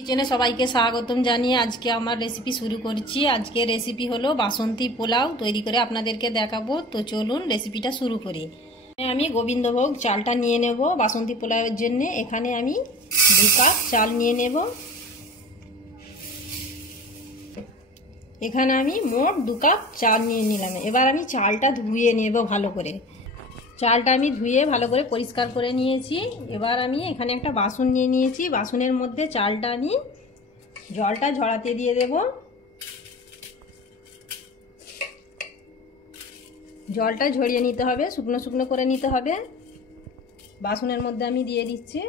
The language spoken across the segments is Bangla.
কিচেনে সবাইকে স্বাগতম জানিয়ে আজকে আমার রেসিপি শুরু করছি। আজকে রেসিপি হলো বাসন্তী পোলাও তৈরি করে আপনাদেরকে দেখাবো। তো চলুন রেসিপিটা শুরু করি। আমি গোবিন্দভোগ চালটা নিয়ে নেব বাসন্তী পোলাওয়ের জন্য। এখানে আমি 2 কাপ চাল নিয়ে নেব। এখানে আমি মোট 2 কাপ চাল নিয়ে নিলাম। এবার আমি চালটা ধুয়ে নেব ভালো করে। চালটা আমি ধুয়ে ভালো করে পরিষ্কার করে নিয়েছি। এবার আমি এখানে একটা বাসন নিয়ে নিয়েছি। বাসনের মধ্যে চালটা আমি জলটা ঝরাতে দিয়ে দেব। জলটা ঝরিয়ে নিতে হবে, শুকনো শুকনো করে নিতে হবে। বাসনের মধ্যে আমি দিয়ে দিচ্ছি।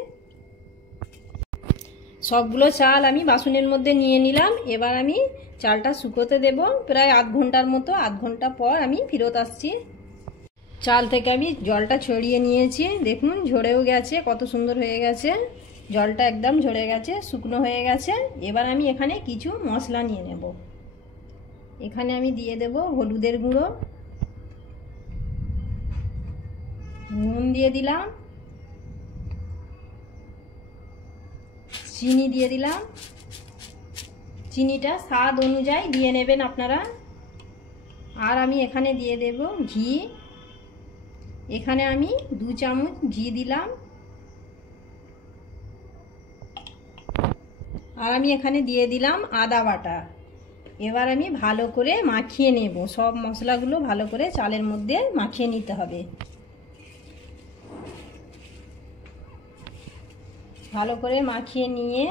সবগুলো চাল আমি বাসনের মধ্যে নিয়ে নিলাম। এবার আমি চালটা শুকোতে দেব প্রায় আধ ঘন্টার মতো। আধ ঘন্টা পর আমি ফেরত আসছি। চাল থেকে আমি জলটা ছড়িয়ে নিয়েছি। দেখুন ঝরেও গেছে, কত সুন্দর হয়ে গেছে। জলটা একদম ঝরে গেছে, শুকনো হয়ে গেছে। এবার আমি এখানে কিছু মশলা নিয়ে নেব। এখানে আমি দিয়ে দেব হলুদের গুঁড়ো, নুন দিয়ে দিলাম, চিনি দিয়ে দিলাম। চিনিটা স্বাদ অনুযায়ী দিয়ে নেবেন আপনারা। আর আমি এখানে দিয়ে দেব ঘি। এখানে আমি 2 চামচ ঘি দিলাম। আর আমি এখানে দিয়ে দিলাম আদা বাটা। এবার আমি ভালো করে মাখিয়ে নেব। সব মশলাগুলো ভালো করে চালের মধ্যে মাখিয়ে নিতে হবে। ভালো করে মাখিয়ে নিয়ে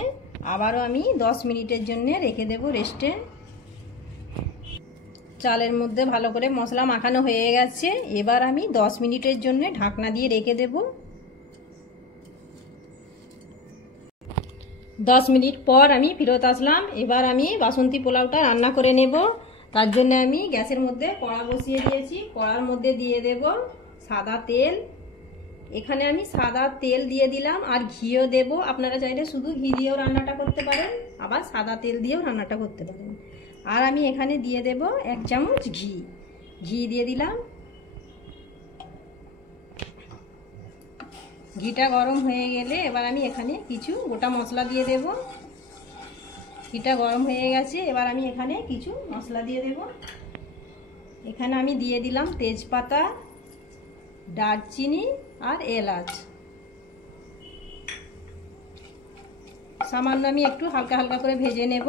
আবারও আমি 10 মিনিটের জন্য রেখে দেব রেস্টে। চালের মধ্যে ভালো করে মশলা মাখানো হয়ে গেছে। এবার আমি 10 মিনিটের জন্য ঢাকনা দিয়ে রেখে দেব। 10 মিনিট পর আমি ফেরত আসলাম। এবার আমি বাসন্তী পোলাওটা রান্না করে নেব। তার জন্য আমি গ্যাসের মধ্যে কড়া বসিয়ে দিয়েছি। কড়ার মধ্যে দিয়ে দেব সাদা তেল। এখানে আমি সাদা তেল দিয়ে দিলাম আর ঘিও দেব। আপনারা চাইলে শুধু ঘি দিয়েও রান্নাটা করতে পারেন, আবার সাদা তেল দিয়েও রান্নাটা করতে পারেন। আর আমি এখানে দিয়ে দেব 1 চামচ ঘি। ঘি দিয়ে দিলাম। ঘিটা গরম হয়ে গেলে এবার আমি এখানে কিছু গোটা মশলা দিয়ে দেব। ঘিটা গরম হয়ে গেছে। এবার আমি এখানে কিছু মশলা দিয়ে দেব। এখানে আমি দিয়ে দিলাম তেজপাতা, দারচিনি আর এলাচ। সামান্য আমি একটু হালকা হালকা করে ভেজে নেব।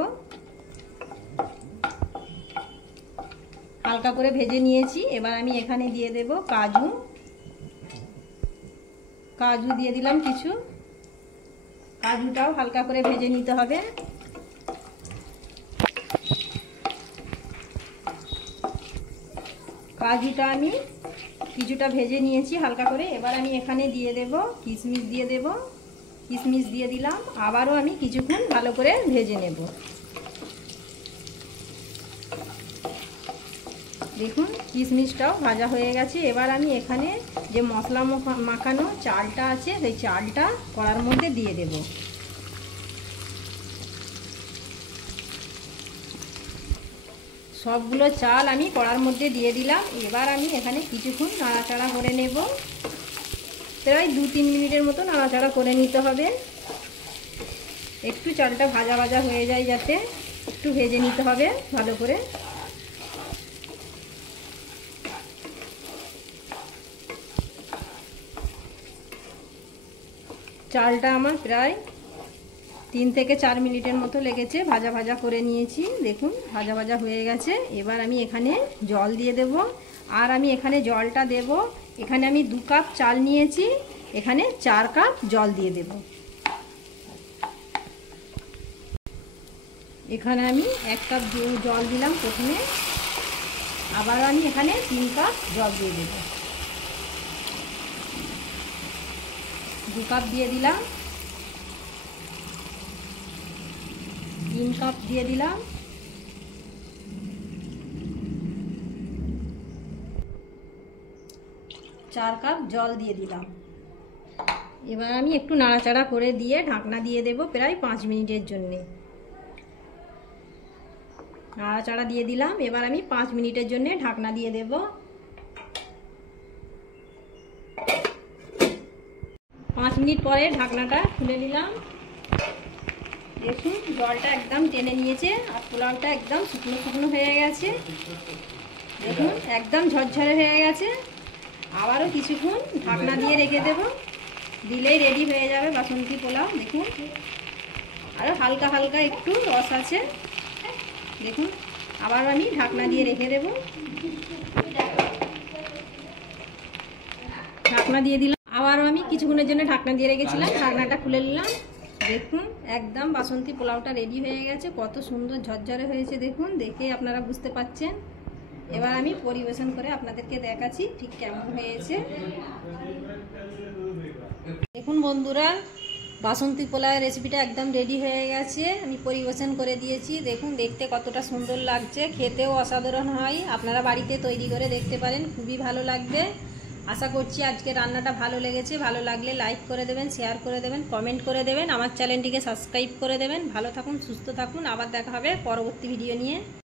হালকা করে ভেজে নিয়েছি। এবার আমি এখানে দিয়ে দেব কাজু। কাজু দিয়ে দিলাম কিছু। কাজুটাও হালকা করে ভেজে নিতে হবে। কাজুটা আমি কিছুটা ভেজে নিয়েছি হালকা করে। এবার আমি এখানে দিয়ে দেব কিশমিশ দিয়ে দেব। কিশমিশ দিয়ে দিলাম। আবারও আমি কিছুক্ষণ ভালো করে ভেজে নেব। দেখুন কিশমিশটাও ভাজা হয়ে গেছে। এবার আমি এখানে যে মশলা মাখানো চালটা আছে সেই চালটা কড়ার মধ্যে দিয়ে দেব। সবগুলো চাল আমি কড়ার মধ্যে দিয়ে দিলাম। এবার আমি এখানে কিছুক্ষণ নাড়াচাড়া করে নেব। প্রায় 2-3 মিনিটের মতো নাড়াচাড়া করে নিতে হবে। একটু চালটা ভাজা ভাজা হয়ে যায়, যাতে একটু ভেজে নিতে হবে ভালো করে। চালটা আমার প্রায় 3 থেকে 4 মিনিটের মতো লেগেছে। ভাজা ভাজা করে নিয়েছি। দেখুন ভাজা ভাজা হয়ে গেছে। এবার আমি এখানে জল দিয়ে দেব। আর আমি এখানে জলটা দেব, এখানে আমি 2 কাপ চাল নিয়েছি, এখানে 4 কাপ জল দিয়ে দেব। এখানে আমি 1 কাপ জল দিলাম প্রথমে। আবার আমি এখানে 3 কাপ জল দিয়ে দেব। 2 কাপ দিয়ে দিলাম, 3 কাপ দিয়ে দিলাম, 4 কাপ জল দিয়ে দিলাম। এবার আমি একটু নাড়াচাড়া করে দিয়ে ঢাকনা দিয়ে দেব প্রায় 5 মিনিটের জন্য। নাড়াচাড়া দিয়ে দিলাম। এবার আমি 5 মিনিটের জন্য ঢাকনা দিয়ে দেব। 5 মিনিট পরে ঢাকনাটা খুলে নিলাম। দেখুন জলটা একদম টেনে নিয়েছে আর পোলাওটা একদম শুকনো শুকনো হয়ে গেছে। দেখুন একদম ঝরঝরে হয়ে গেছে। আবারও কিছুক্ষণ ঢাকনা দিয়ে রেখে দেব, দিলেই রেডি হয়ে যাবে বাসন্তী পোলাও। দেখুন আরও হালকা হালকা একটু রস আছে। দেখুন আবার আমি ঢাকনা দিয়ে রেখে দেব। ঢাকনা দিয়ে দিলাম, আবারও আমি কিছুক্ষণের জন্য ঢাকনা দিয়ে রেখেছিলাম, ঢাকনাটা খুলে নিলাম। দেখুন একদম বাসন্তী পোলাওটা রেডি হয়ে গেছে, কত সুন্দর ঝরঝরে হয়েছে। দেখুন দেখে আপনারা বুঝতে পাচ্ছেন। এবার আমি পরিবেশন করে আপনাদেরকে দেখাচ্ছি ঠিক কেমন হয়েছে। দেখুন বন্ধুরা, বাসন্তী পোলাওয়ের রেসিপিটা একদম রেডি হয়ে গেছে, আমি পরিবেশন করে দিয়েছি। দেখুন দেখতে কতটা সুন্দর লাগছে, খেতেও অসাধারণ হয়। আপনারা বাড়িতে তৈরি করে দেখতে পারেন, খুবই ভালো লাগবে। আশা করছি আজকে রান্নাটা ভালো লেগেছে। ভালো লাগলে লাইক করে দেবেন, শেয়ার করে দেবেন, কমেন্ট করে দেবেন, আমার চ্যানেলটিকে সাবস্ক্রাইব করে দেবেন। ভালো থাকুন, সুস্থ থাকুন, আবার দেখা হবে পরবর্তী ভিডিও নিয়ে।